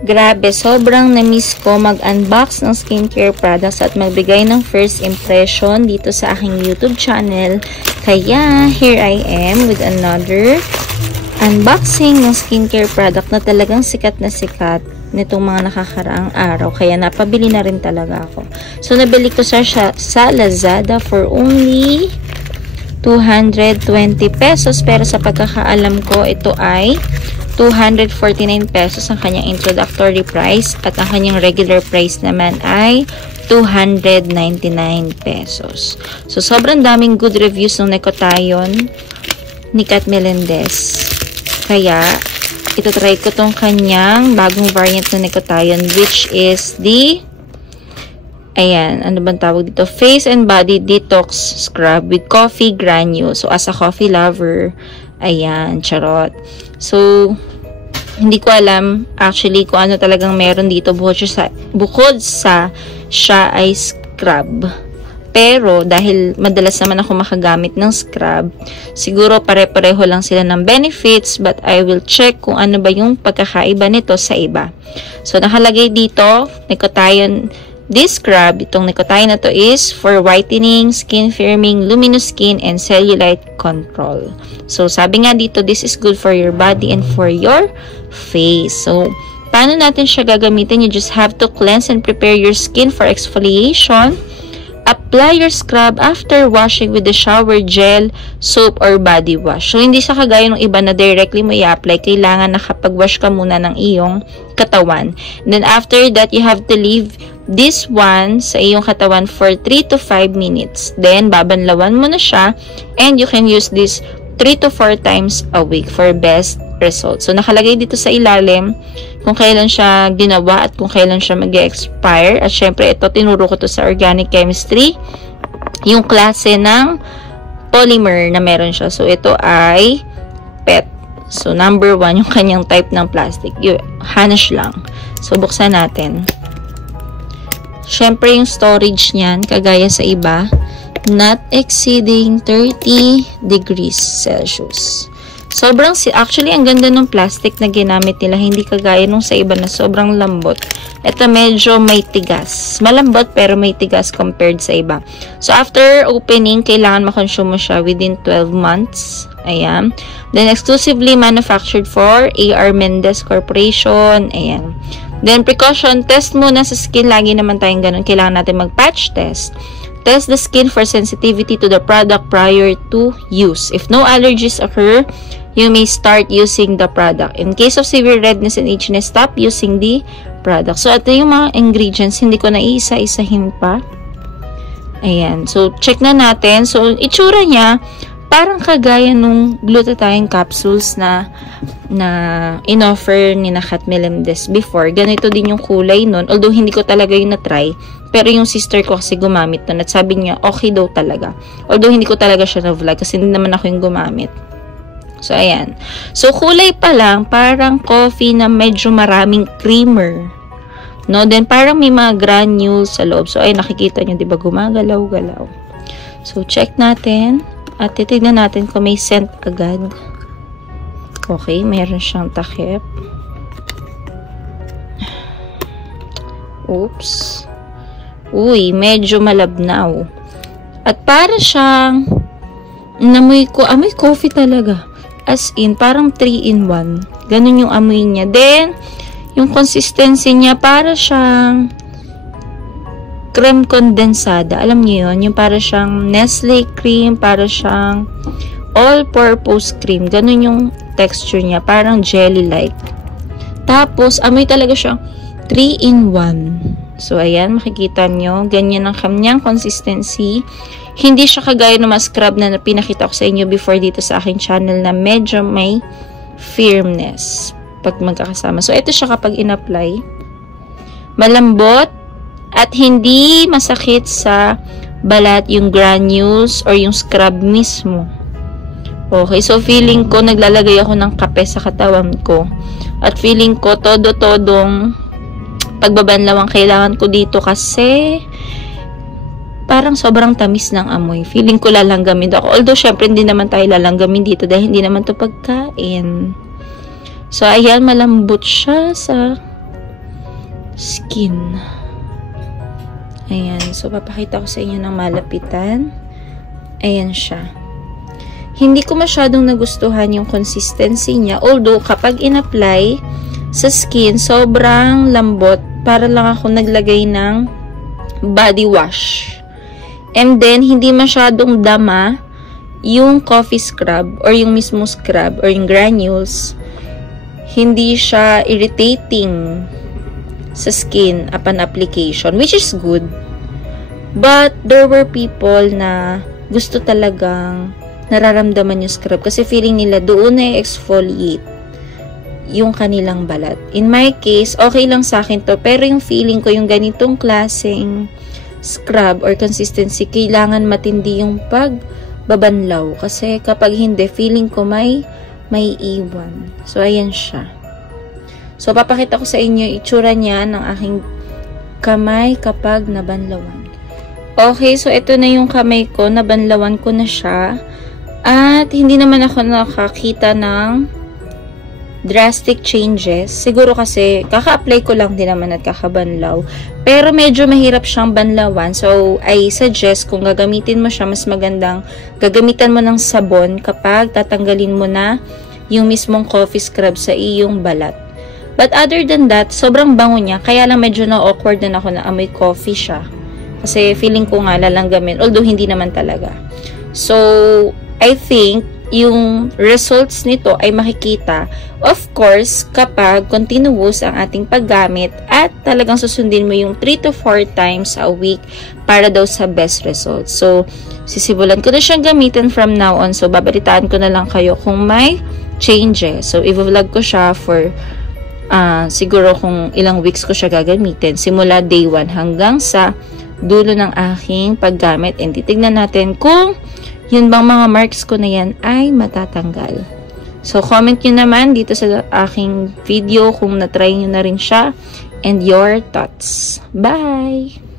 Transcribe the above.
Grabe, sobrang na-miss ko mag-unbox ng skincare products at magbigay ng first impression dito sa aking YouTube channel. Kaya, here I am with another unboxing ng skincare product na talagang sikat na sikat nitong mga nakakaraang araw. Kaya napabili na rin talaga ako. So, nabili ko sa Lazada for only 220 pesos. Pero sa pagkakaalam ko, ito ay 249 pesos ang kanyang introductory price at ang kanyang regular price naman ay 299 pesos. So, sobrang daming good reviews ng Necotayon ni Kat Melendez. Kaya, ito-try ko tong kanyang bagong variant ng Necotayon which is the ayan, ano bang tawag dito? Face and Body Detox Scrub with Coffee Granules. So, as a coffee lover, ayan, charot. So, hindi ko alam actually kung ano talagang meron dito bukod sa siya ay scrub. Pero dahil madalas naman ako makagamit ng scrub, siguro pare-pareho lang sila ng benefits, but I will check kung ano ba yung pagkakaiba nito sa iba. So nakalagay dito, Necotayon this scrub, itong Necotayon na to is for whitening, skin firming, luminous skin, and cellulite control. So, sabi nga dito, this is good for your body and for your face. So, paano natin siya gagamitin? You just have to cleanse and prepare your skin for exfoliation. Apply your scrub after washing with the shower gel, soap, or body wash. So, hindi sa kagaya ng iba na directly mo i-apply. Kailangan nakapag-wash ka muna ng iyong katawan. And then, after that, you have to leave this one sa iyong katawan for 3 to 5 minutes. Then, babanlawan mo na siya. And you can use this 3 to 4 times a week for best results. So, nakalagay dito sa ilalim kung kailan siya ginawa at kung kailan siya mag-expire. At syempre, ito, tinuro ko to sa organic chemistry. Yung klase ng polymer na meron siya. So, ito ay PET. So, number 1, yung kanyang type ng plastic. Yung Hanash lang. So, buksan natin. Syempre, yung storage niyan, kagaya sa iba, not exceeding 30 degrees Celsius. Actually, ang ganda ng plastic na ginamit nila. Hindi kagaya nung sa iba na sobrang lambot. Ito medyo may tigas. Malambot pero may tigas compared sa iba. So, after opening, kailangan makonsume mo siya within 12 months. Ayan. Then, exclusively manufactured for A.R. Mendez Corporation. Ayan. Then, precaution, test muna sa skin. Lagi naman tayong ganun. Kailangan natin mag-patch test. Test the skin for sensitivity to the product prior to use. If no allergies occur, you may start using the product. In case of severe redness and itchiness, stop using the product. So, ito yung mga ingredients. Hindi ko na iisa-isahin pa. Ayan. So, check na natin. So, itsura niya, parang kagaya nung glutathione capsules na in-offer ni Kat Melendez before. Ganito din yung kulay nun. Although, hindi ko talaga yung na-try. Pero yung sister ko kasi gumamit nun. At sabi niya, okay daw talaga. Although, hindi ko talaga siya na-vlog kasi hindi naman ako yung gumamit. So, ayan. So, kulay pa lang, parang coffee na medyo maraming creamer. No? Then, parang may mga granules sa loob. So, ay, nakikita nyo, diba? Gumagalaw-galaw. So, check natin. At titignan natin kung may scent agad. Okay, meron siyang takip. Oops. Uy, medyo malabnaw. At para siyang amoy coffee talaga. As in, parang 3-in-1. Ganun yung amoy niya. Then, yung consistency niya, para siyang creme condensada. Alam niyo yun? Yung para siyang Nestle cream, para siyang all-purpose cream. Ganun yung texture niya. Parang jelly-like. Tapos, amoy talaga siyang 3-in-1. So, ayan, makikita nyo. Ganyan ang kanyang consistency. Hindi siya kagaya ng mga scrub na pinakita ko sa inyo before dito sa aking channel na medyo may firmness pag magkakasama. So, ito siya kapag in-apply. Malambot at hindi masakit sa balat yung granules or yung scrub mismo. Okay, so feeling ko naglalagay ako ng kape sa katawan ko. At feeling ko todo-todong pagbabanlaw ang kailangan ko dito kasi parang sobrang tamis ng amoy. Feeling ko lalanggamin ako. Although, syempre, hindi naman tayo lalanggamin dito dahil hindi naman to pagkain. So, ayan, malambot siya sa skin. Ayan. So, papakita ko sa inyo ng malapitan. Ayan siya. Hindi ko masyadong nagustuhan yung consistency niya. Although, kapag in-apply sa skin, sobrang lambot. Para lang ako naglagay ng body wash. And then, hindi masyadong dama yung coffee scrub or yung mismo scrub or yung granules. Hindi siya irritating sa skin upon application, which is good. But, there were people na gusto talagang nararamdaman yung scrub kasi feeling nila doon na exfoliate yung kanilang balat. In my case, okay lang sa akin to, pero yung feeling ko yung ganitong klaseng scrub or consistency, kailangan matindi yung pagbabanlaw. Kasi kapag hindi, feeling ko may iwan. So, ayan siya. So, papakita ko sa inyo itsura niya ng aking kamay kapag nabanlawan. Okay, so ito na yung kamay ko. Nabanlawan ko na siya. At hindi naman ako nakakita ng drastic changes. Siguro kasi kaka-apply ko lang din naman at kakabanlaw. Pero medyo mahirap siyang banlawan. So, I suggest kung gagamitin mo siya, mas magandang gagamitan mo ng sabon kapag tatanggalin mo na yung mismong coffee scrub sa iyong balat. But other than that, sobrang bango niya. Kaya lang medyo na-awkward na ako na amoy coffee siya. Kasi feeling ko nga lalanggamin. Although hindi naman talaga. So, I think yung results nito ay makikita, of course, kapag continuous ang ating paggamit at talagang susundin mo yung 3 to 4 times a week para daw sa best results. So, sisimulan ko na siyang gamitin from now on. So, babalitaan ko na lang kayo kung may changes. So, i-vlog ko siya for siguro kung ilang weeks ko siya gagamitin. Simula day 1 hanggang sa dulo ng aking paggamit. And titignan natin kung yun bang mga marks ko na yan ay matatanggal. So, comment nyo naman dito sa aking video kung na-try nyo na rin siya and your thoughts. Bye!